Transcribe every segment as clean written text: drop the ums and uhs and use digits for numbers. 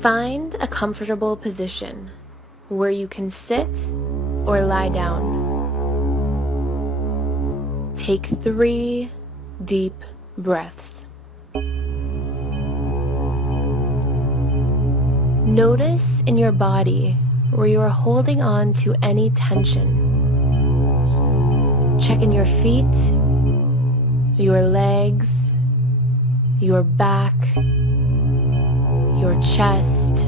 Find a comfortable position where you can sit or lie down. Take 3 deep breaths. Notice in your body where you are holding on to any tension. Check in your feet, your legs, your back, your chest,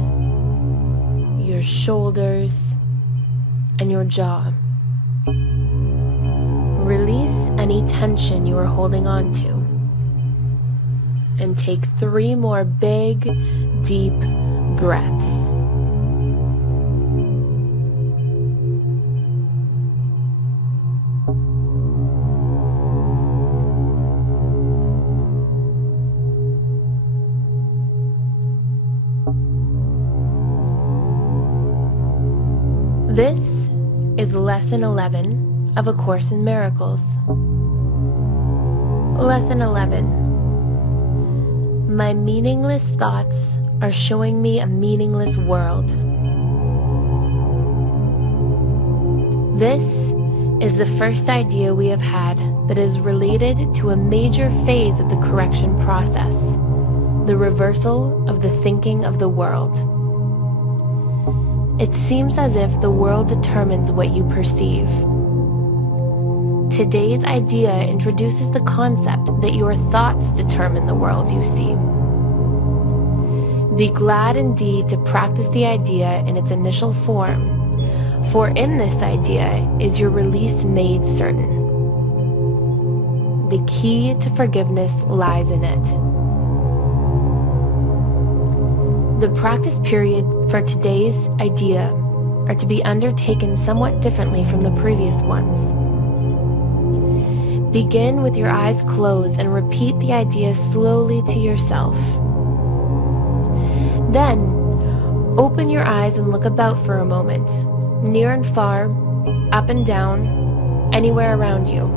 your shoulders, and your jaw. Release any tension you are holding on to. And take 3 more big, deep breaths. This is Lesson 11 of A Course in Miracles. Lesson 11. My meaningless thoughts are showing me a meaningless world. This is the first idea we have had that is related to a major phase of the correction process, the reversal of the thinking of the world. It seems as if the world determines what you perceive. Today's idea introduces the concept that your thoughts determine the world you see. Be glad indeed to practice the idea in its initial form, for in this idea is your release made certain. The key to forgiveness lies in it. The practice periods for today's idea are to be undertaken somewhat differently from the previous ones. Begin with your eyes closed and repeat the idea slowly to yourself. Then, open your eyes and look about for a moment, near and far, up and down, anywhere around you.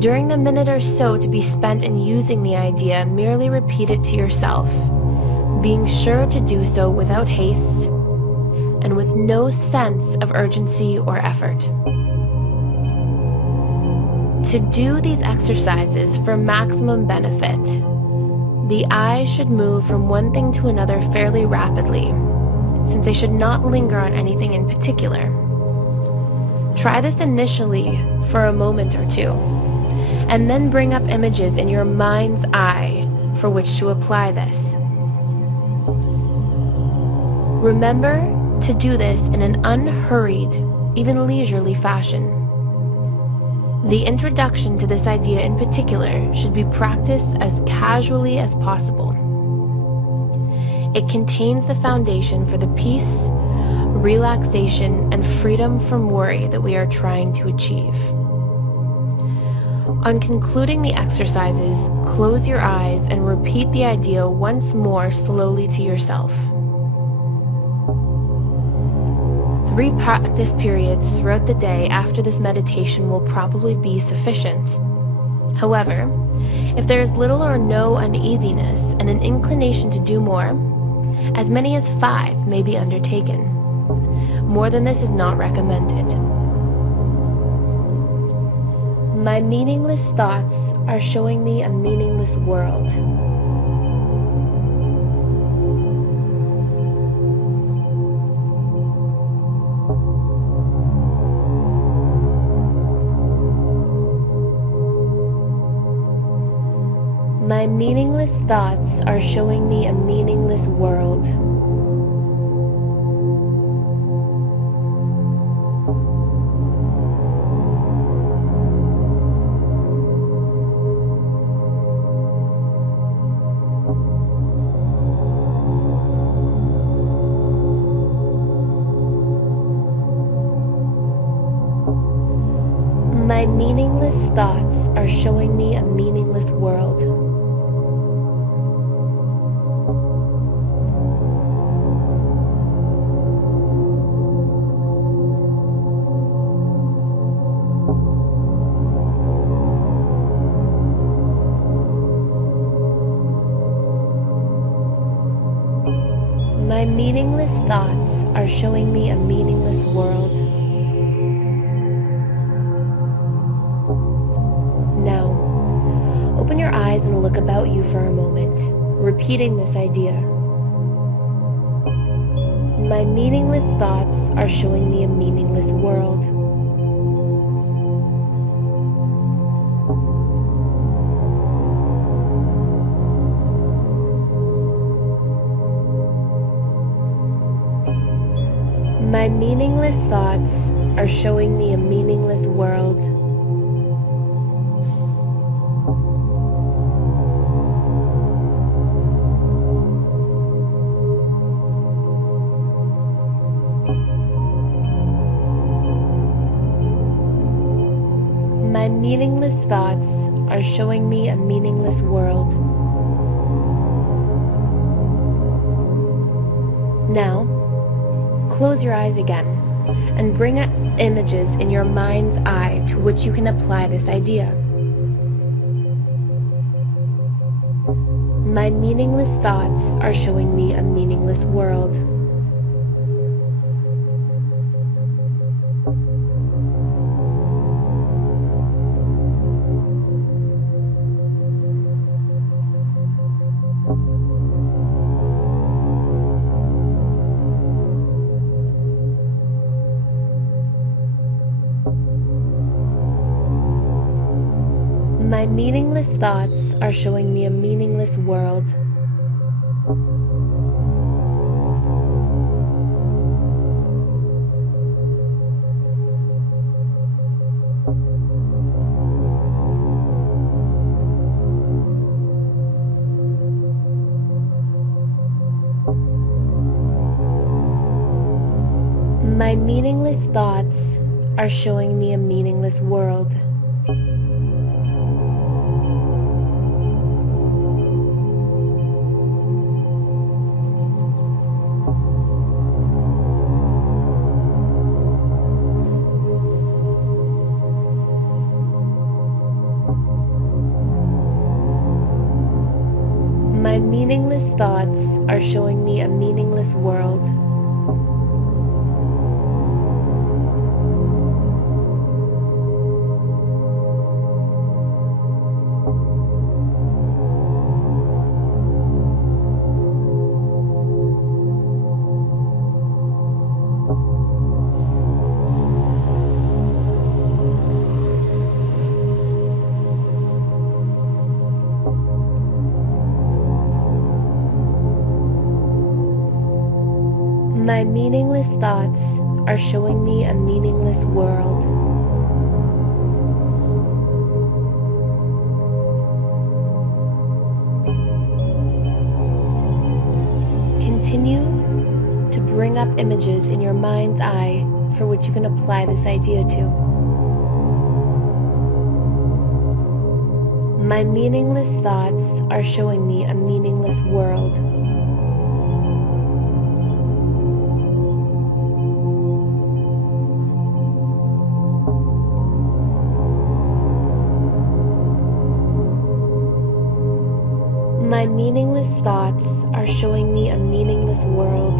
During the minute or so to be spent in using the idea, merely repeat it to yourself, being sure to do so without haste and with no sense of urgency or effort. To do these exercises for maximum benefit, the eyes should move from one thing to another fairly rapidly, since they should not linger on anything in particular. Try this initially for a moment or two, and then bring up images in your mind's eye for which to apply this. Remember to do this in an unhurried, even leisurely fashion. The introduction to this idea in particular should be practiced as casually as possible. It contains the foundation for the peace, relaxation, and freedom from worry that we are trying to achieve. On concluding the exercises, close your eyes and repeat the idea once more slowly to yourself. 3 practice periods throughout the day after this meditation will probably be sufficient. However, if there is little or no uneasiness and an inclination to do more, as many as 5 may be undertaken. More than this is not recommended. My meaningless thoughts are showing me a meaningless world. My meaningless thoughts are showing me a meaningless world. My meaningless thoughts are showing me a meaningless world. meaningless thoughts are showing me a meaningless world. Now, open your eyes and look about you for a moment, repeating this idea. My meaningless thoughts are showing me a meaningless world. My meaningless thoughts are showing me a meaningless world. My meaningless thoughts are showing me a meaningless world. Now, close your eyes again and bring up images in your mind's eye to which you can apply this idea. My meaningless thoughts are showing me a meaningless world. My meaningless thoughts are showing me a meaningless world. My meaningless thoughts are showing me a meaningless world. My meaningless thoughts are showing me a meaningless world. My meaningless thoughts are showing me a meaningless world. Continue to bring up images in your mind's eye for which you can apply this idea to. My meaningless thoughts are showing me a meaningless world. My meaningless thoughts are showing me a meaningless world.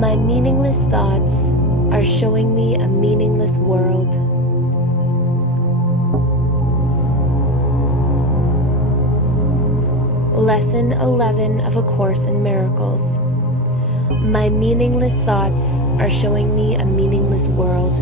My meaningless thoughts are showing me a meaningless world. Lesson 11 of A Course in Miracles. My meaningless thoughts are showing me a meaningless world.